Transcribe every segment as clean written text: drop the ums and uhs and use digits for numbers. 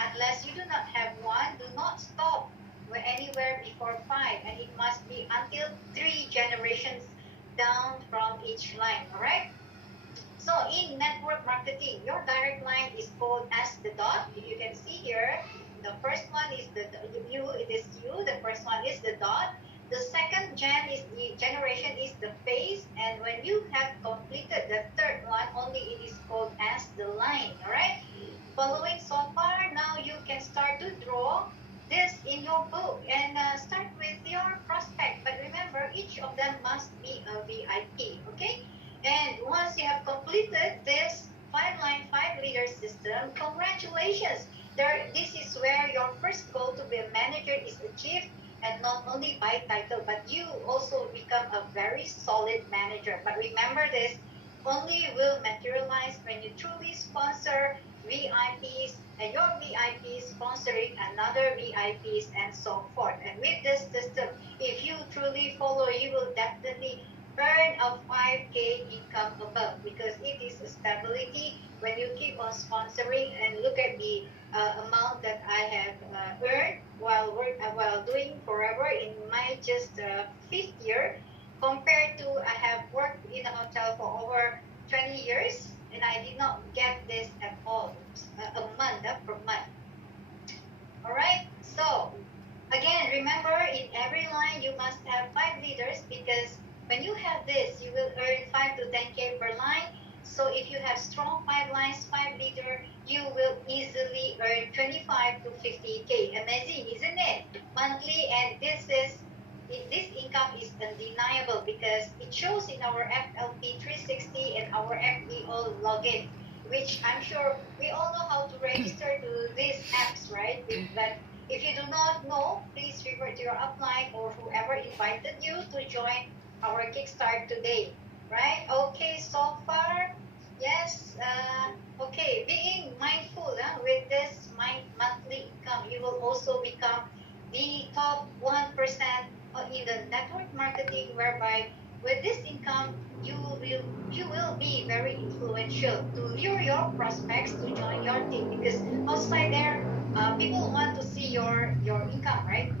Unless you do not have one, do not stop anywhere before 5, and it must be until 3 generations down from each line, all right? So in network marketing, your direct line is called as the dot. If you can see here, the first one is the you, it is you. The first one is the dot. The second generation is the phase, and when you have completed the third one, only it is called as the line. All right. Following so far, now you can start to draw this in your book and start with your prospect. But remember, each of them must be a VIP. Okay. And once you have completed this 5-line, 5-leader system, congratulations! This is where your first goal to be a manager is achieved, and not only by title, but you also become a very solid manager. But remember this, only will materialize when you truly sponsor VIPs, and your VIPs sponsoring another VIPs, and so forth. And with this system, if you truly follow, you will definitely earn a 5K income above, because it is a stability when you keep on sponsoring. And look at the amount that I have earned while doing forever in my just 5th year, compared to I have worked in a hotel for over 20 years, and I did not get this at all, a month per month. All right, so again, remember, in every line you must have 5 leaders, because when you have this, you will earn 5 to 10K per line. So if you have strong 5 lines, 5 leader, you will easily earn 25 to 50K. Amazing, isn't it? Monthly, and this income is undeniable, because it shows in our FLP 360 and our FBO login, which I'm sure we all know how to register to these apps, right? But if you do not know, please refer to your upline or whoever invited you to join our Kickstart today, right? Okay, so far, yes. Okay, being mindful with this monthly income, you will also become the top 1% in the network marketing, whereby with this income, you will be very influential to lure your prospects to join your team, because outside there, people want to see your income, right?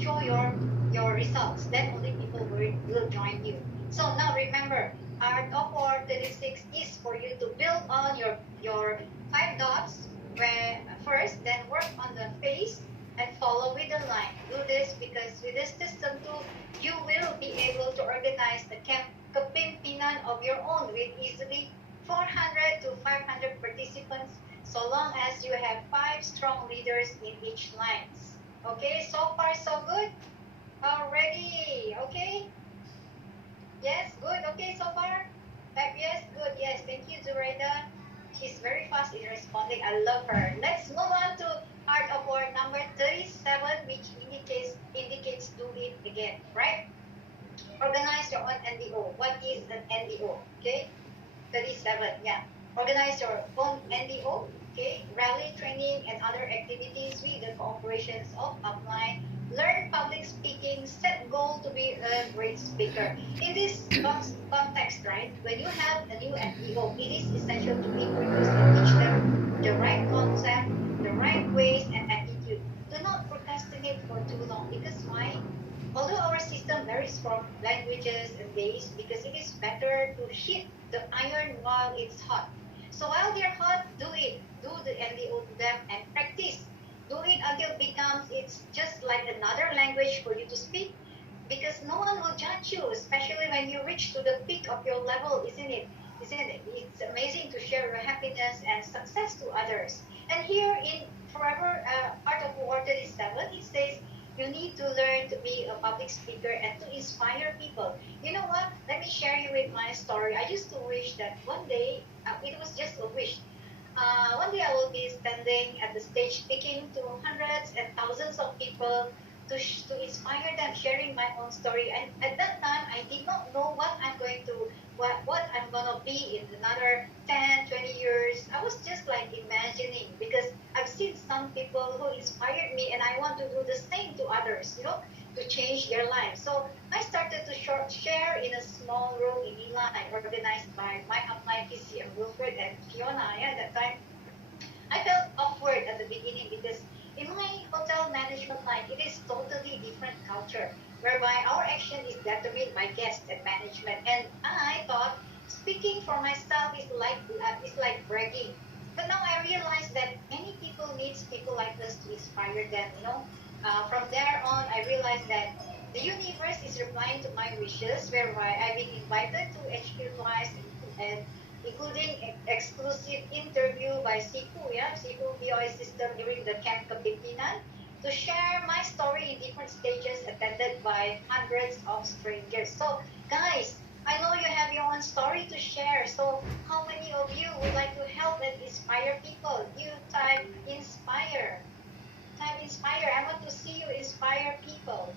Show your results. Then only people will join you. So now remember, Art of War 36 is for you to build on your 5 dots where first, then work on the face and follow with the line. Do this because with this system too, you will be able to organize the kapimpinan of your own with easily 400 to 500 participants, so long as you have 5 strong leaders in each lines. Okay, so far so good? Already, okay? Yes, good, okay, so far? Yes, good, yes, thank you, Zuraida. She's very fast in responding. I love her. Let's move on to Art of War number 37, which indicates do it again, right? Organize your own NDO. What is an NDO? Okay, 37, yeah. Organize your own NDO, okay? Rally training and other activities with the cooperations of upline. Learn public speaking, set goal to be a great speaker. In this context, right, when you have a new NDO, it is essential to introduce and teach them the right concept, the right ways and attitude. Do not procrastinate for too long, because why? Although our system varies from languages and days, because it is better to hit the iron while it's hot. So while they're hot, do it. Do the NDO to them and practice. Do it until it's just like another language for you to speak, because no one will judge you, especially when you reach to the peak of your level, isn't it? Isn't it? It's amazing to share your happiness and success to others. And here in Forever Art of War 37, it says, you need to learn to be a public speaker and to inspire people. You know what? Let me share you with my story. I used to wish that one day, it was just a wish. One day I will be standing at the stage speaking to hundreds and thousands of people to inspire them, sharing my own story. And at that time, I did not know what I'm gonna be in another 10, 20 years. I was just like imagining, because I've seen some people who inspired me, and I want to do the same to others, to change their lives. So I started to share in a small room in Milan, organized by my upline PC and Wilfred and Fiona. Yeah, at that time I felt awkward at the beginning, because whereby our action is determined by guests and management. And I thought speaking for myself is like bragging. But now I realize that many people needs people like us to inspire them. From there on, I realized that the universe is replying to my wishes, whereby I've been invited to HQ twice, and including exclusive interview by Siku, yeah, Siku BOI system during the Camp Kapimpinan, to share my story in different stages attended by hundreds of strangers. So, guys, I know you have your own story to share. So, how many of you would like to help and inspire people? You type inspire. Type inspire. I want to see you inspire people.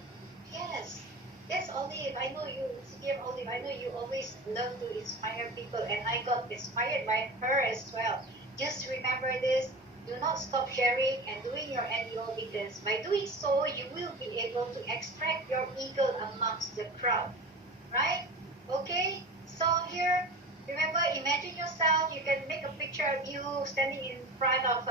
Yes. That's Olive. I know you, it's here, Olive. I know you always love to inspire people, and I got inspired by her as well. Just remember this: do not stop sharing and doing your NEO, because by doing so, you will be able to extract your ego amongst the crowd. Right? Okay? So here, remember, imagine yourself, you can make a picture of you standing in front of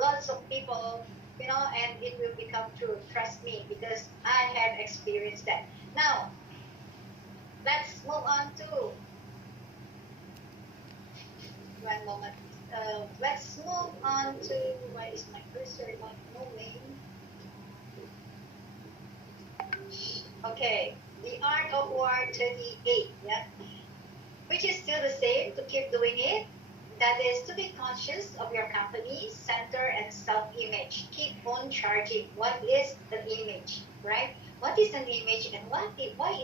lots of people, and it will become true. Trust me, because I have experienced that. Now, let's move on to one moment. Let's move on to, why is my cursor not moving? Okay, the Art of War 38, yeah, which is still the same, to keep doing it. That is to be conscious of your company, center, and self-image. Keep on charging. What is the image, right? What is an image, and why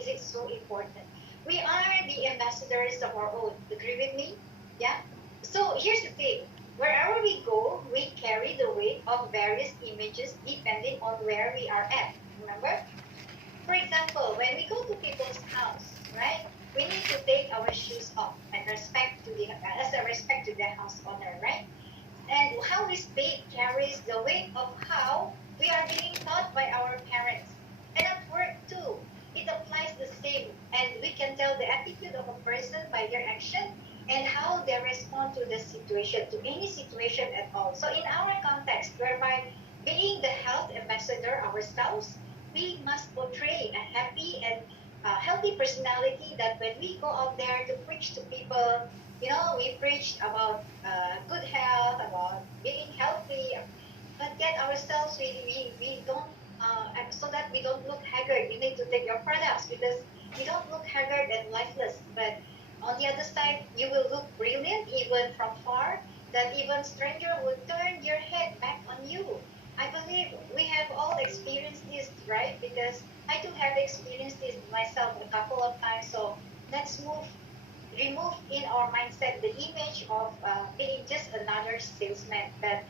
is it so important? We are the ambassadors of our own. Agree with me? Yeah? So here's the thing. Wherever we go, we carry the weight of various images depending on where we are at. Remember? For example, when we go to people's house, right? We need to take our shoes off and as a respect to the house owner, right? And how we speak carries the weight of how we are being taught by our parents. And at work too, it applies the same. And we can tell the attitude of a person by their action and how they respond to the situation, to any situation at all. So in our context, whereby being the health ambassador ourselves, we must portray a happy and healthy personality, that when we go out there to preach to people, we preach about good health, about being healthy, but yet ourselves, we don't, so that we don't look haggard. You need to take your products because you don't look haggard and lifeless, but on the other side, you will look brilliant even from far, that even stranger would turn your head back on you. I believe we have all experienced this, right? Because I do have experienced this myself a couple of times. So let's remove in our mindset the image of being just another salesman. That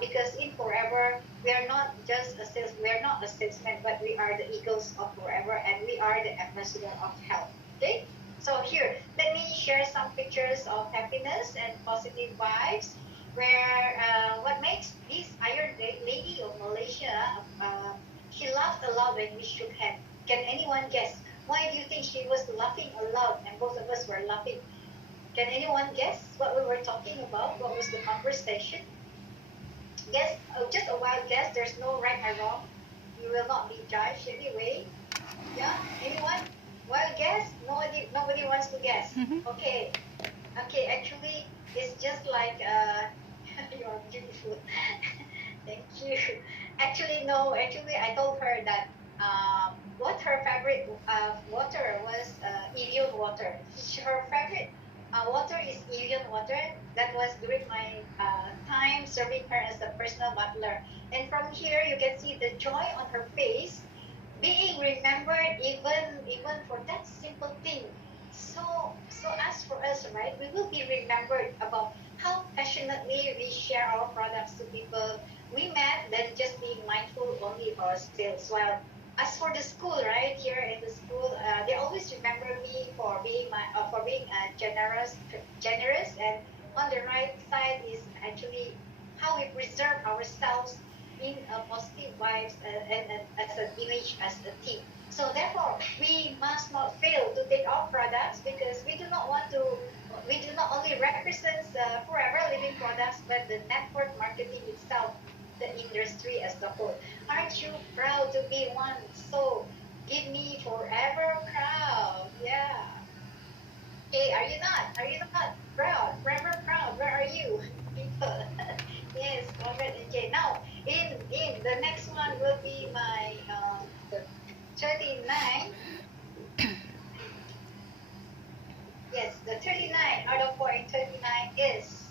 because in Forever we are not we are not a salesman, but we are the eagles of Forever, and we are the ambassador of health. Okay. So here, let me share some pictures of happiness and positive vibes, where what makes this Iron Lady of Malaysia, she laughed aloud when we shook hands. Can anyone guess? Why do you think she was laughing aloud and both of us were laughing? Can anyone guess what we were talking about? What was the conversation? Guess, just a wild guess. There's no right or wrong. You will not be judged anyway. Yeah? Anyone? Wild guess? Nobody wants to guess. Mhm. Okay. Okay, actually, it's just like, you're beautiful. Thank you. Actually, no, actually, I told her that what her favorite water was Evian water. Her favorite water is Evian water. That was during my time serving her as a personal butler. And from here, you can see the joy on her face, being remembered even for that simple thing. So as for us, right, we will be remembered about how passionately we share our products to people we met, than just being mindful only of our sales. While as for the school, right, here in the school, they always remember me for being generous, and on the right side is actually how we preserve ourselves in a positive vibes, and as an image, as a team. So therefore, we must not fail to take our products, because we do not only represent Forever Living products, but the network marketing itself, the industry as a whole. Aren't you proud to be one so Give me forever proud. Yeah. Okay, are you not? Are you not proud? Forever proud. Where are you, people? Yes, Conrad and Jay. Now, in the next one will be my the 39. Yes, the 39 out of point 39 is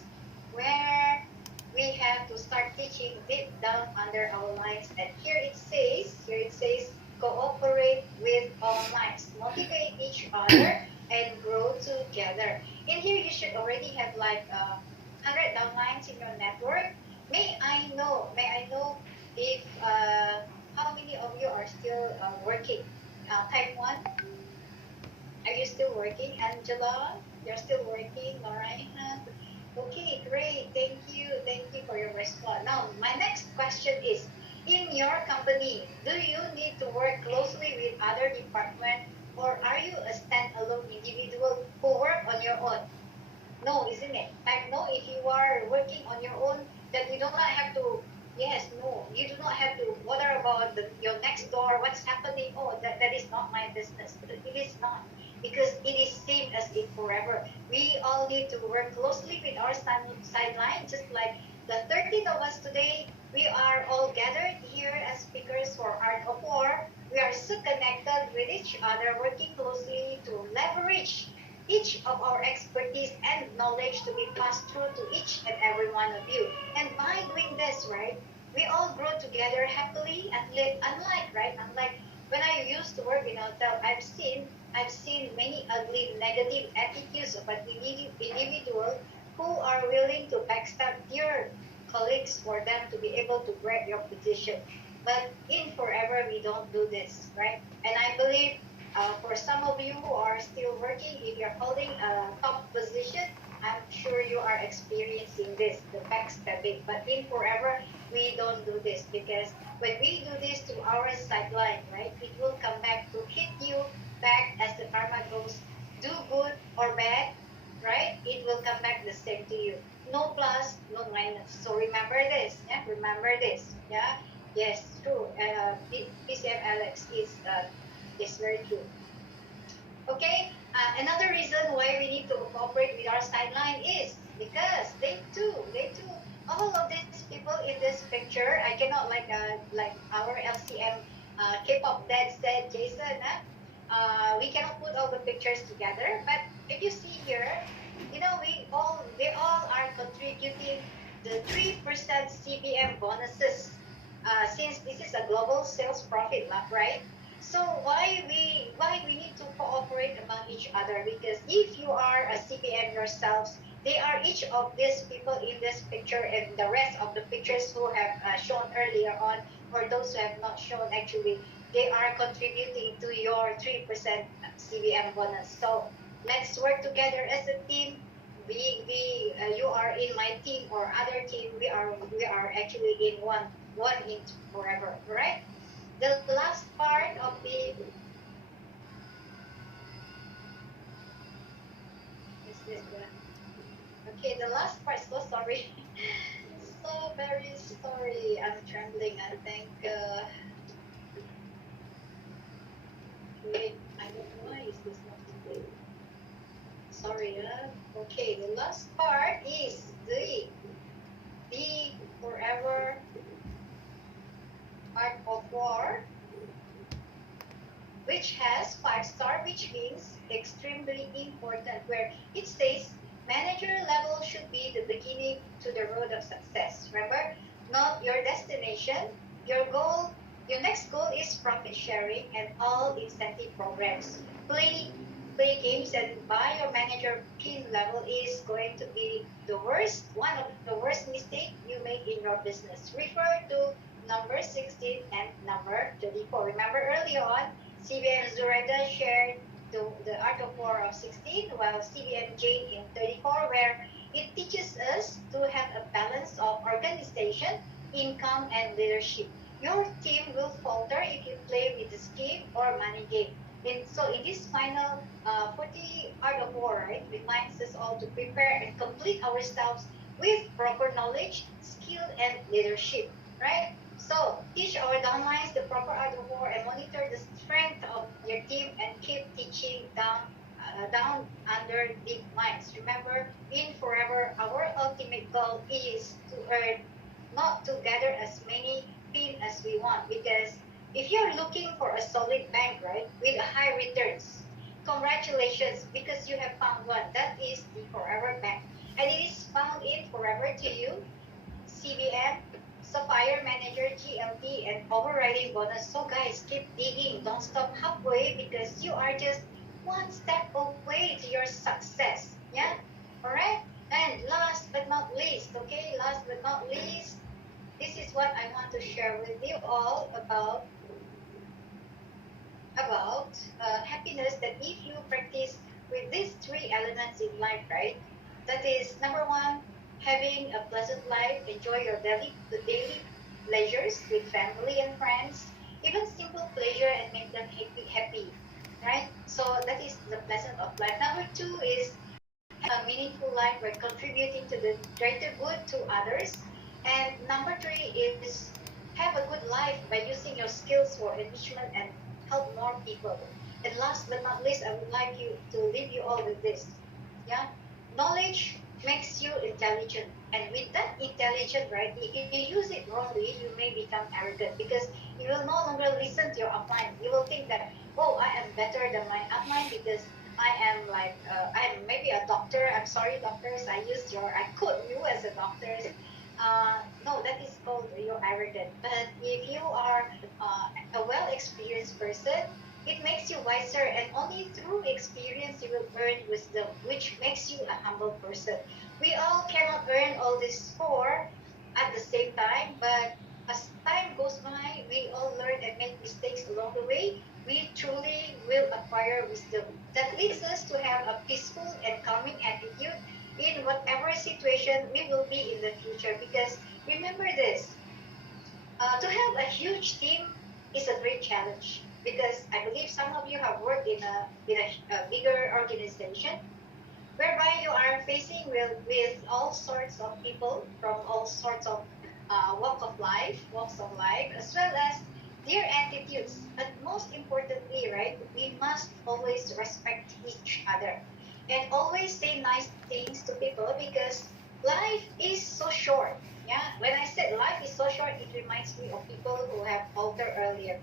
where we have to start teaching deep down under our minds. And here it says, cooperate with all minds, motivate each other, and grow together. In here, you should already have like 100 downlines in your network. May I know if how many of you are still working? Type one. Are you still working, Angela? You're still working, Lorraine? Okay, great. Thank you. Thank you for your response. Now, my next question is, in your company, do you need to work closely with other departments, or are you a standalone individual who work on your own? No, isn't it? Like, no, if you are working on your own, then you do not have to, yes, no, you do not have to bother about your next door, what's happening. Oh, that is not my business. But it is not, because it is same as in forever. We all need to work closely with our sideline, just like the 13 of us today. We are all gathered here as speakers for Art of War. We are so connected with each other, working closely to leverage each of our expertise and knowledge to be passed through to each and every one of you. And by doing this, right, we all grow together happily and live unlike, right? Unlike when I used to work in a hotel, I've seen many ugly negative attitudes of an individual who are willing to backstab their colleagues for them to be able to grab your position. But in forever, we don't do this, right? And I believe for some of you who are still working, if you're holding a top position, I'm sure you are experiencing this, the backstabbing. But in forever, we don't do this, because when we do this to our sideline, right, it will come back to hit you back as the karma goes. Do good or bad, right? It will come back the same to you. No plus, no minus. So remember this. Yeah, remember this. Yeah. Yes, true. PCM Alex is very true. Okay, another reason why we need to cooperate with our sideline is because they too, all of these people in this picture, I cannot like our LCM K-pop dad said, Jason, we cannot put all the pictures together, but if you see here, they all are contributing the 3% CBM bonuses, since this is a global sales profit lab, right? So why we need to cooperate among each other? Because if you are a CPM yourselves, they are each of these people in this picture and the rest of the pictures who have shown earlier on, or those who have not shown actually, they are contributing to your 3% CBM bonus. So let's work together as a team. You are in my team or other team. We are actually in one in forever, right? The last part of the is this okay, the last part, so sorry. So very sorry, I'm trembling. I think wait, I don't know why is this not complete. Sorry. Okay, the last part is the forever art of war, which has 5-star, which means extremely important, where it says manager level should be the beginning to the road of success. Remember, not your destination. Your next goal is profit sharing and all incentive programs. Play games and buy your manager pin level is going to be one of the worst mistake you make in your business. Refer to number 16 and number 34. Remember early on, CBM Zoraida shared the Art of War of 16, while CBM Jane in 34, where it teaches us to have a balance of organization, income, and leadership. Your team will falter if you play with the scheme or money game. So in this final 40 Art of War, right, reminds us all to prepare and complete ourselves with proper knowledge, skill, and leadership, right? So teach our downlines the proper art of war and monitor the strength of your team and keep teaching down under deep lines. Remember, in forever, our ultimate goal is to earn, not to gather as many pin as we want. Because if you're looking for a solid bank, right, with high returns, congratulations, because you have found one. That is the forever bank, and it is found in forever to you, CBM, Sapphire Manager, GLT, and overriding bonus. So guys, keep digging. Don't stop halfway because you are just one step away to your success. Yeah? Alright? And last but not least, okay? Last but not least, this is what I want to share with you all about happiness, that if you practice with these three elements in life, right? That is number one, having a pleasant life, enjoy your daily pleasures with family and friends, even simple pleasure, and make them happy, right? So that is the pleasant of life. Number two is a meaningful life by contributing to the greater good to others. And number three is have a good life by using your skills for enrichment and help more people. And last but not least, I would like you to leave you all with this. Yeah, knowledge makes you intelligent, and with that intelligence, right, if you use it wrongly, you may become arrogant because you will no longer listen to your upline. You will think that, oh, I am better than my upline because I am like I'm maybe a doctor. I'm sorry, doctors, I quote you as a doctor. No, that is called you're arrogant. But if you are a well experienced person, it makes you wiser, and only through experience you will earn wisdom, which makes you a humble person. We all cannot earn all these four at the same time, but as time goes by, we all learn and make mistakes along the way. We truly will acquire wisdom that leads us to have a peaceful and calming attitude in whatever situation we will be in the future. Because remember this, to have a huge team is a great challenge, because I believe some of you have worked in a bigger organization whereby you are facing with all sorts of people from all sorts of walks of life, as well as their attitudes. But most importantly, right, we must always respect each other and always say nice things to people, because life is so short. Yeah, when I said life is so short, it reminds me of people who have altered earlier.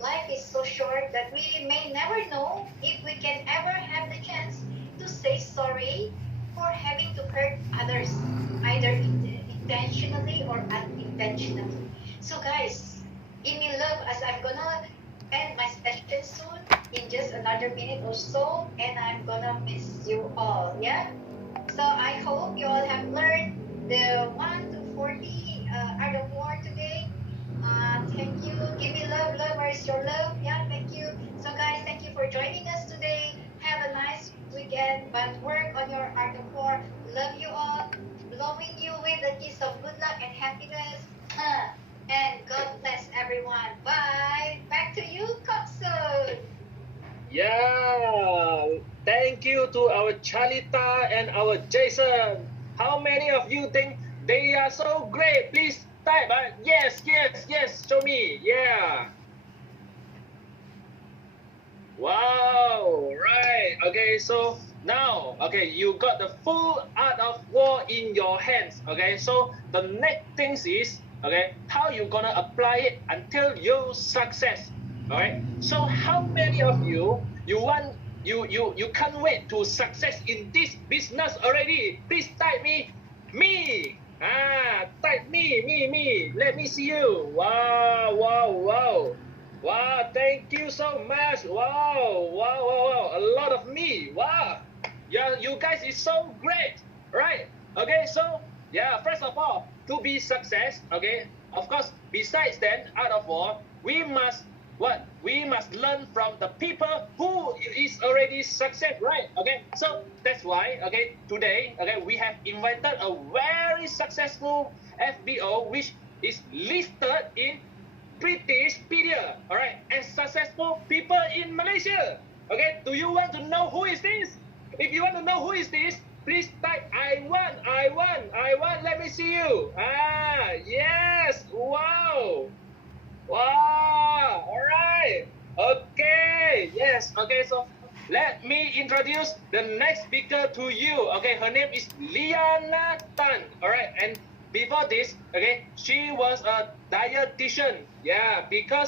Life is so short that we may never know if we can ever have the chance to say sorry for having to hurt others, either intentionally or unintentionally. So, guys, give me love as I'm gonna end my session soon in just another minute or so, and I'm gonna miss you all. Yeah? So, I hope you all have learned the 1 to 40 art of war today. Thank you. Give me love. Love, where is your love? Yeah, thank you. So, guys, thank you for joining us today. Have a nice weekend, but work on your art of war. Love you all. Blowing you with a kiss of good luck and happiness. And God bless everyone. Bye. Back to you, Coxon. Yeah, thank you to our Charlita and our Jason. How many of you think they are so great? Please type. Yes, yes, yes. Show me. Yeah. Wow. Right. Okay. So now, okay, you got the full art of war in your hands. Okay. So the next thing is, okay, how you gonna apply it until your success. All right. So how many of you can't wait to success in this business already? Please type me. Type me. Let me see you. Wow, wow, wow. Wow, thank you so much. Wow. A lot of me. Wow. Yeah, you guys is so great. Right? Okay, so yeah, first of all, to be success, okay, of course, besides that, out of all, we must what? We must learn from the people who is already success, right? Okay, so that's why, okay, today, okay, we have invited a very successful FBO which is listed in British all right, and successful people in Malaysia. Okay, do you want to know who is this? If you want to know who is this, please type I want. Let me see you. Yes, wow. Yes. Okay. So let me introduce the next speaker to you. Okay. Her name is Liana Tan. All right. And before this, okay, she was a dietitian. Yeah. Because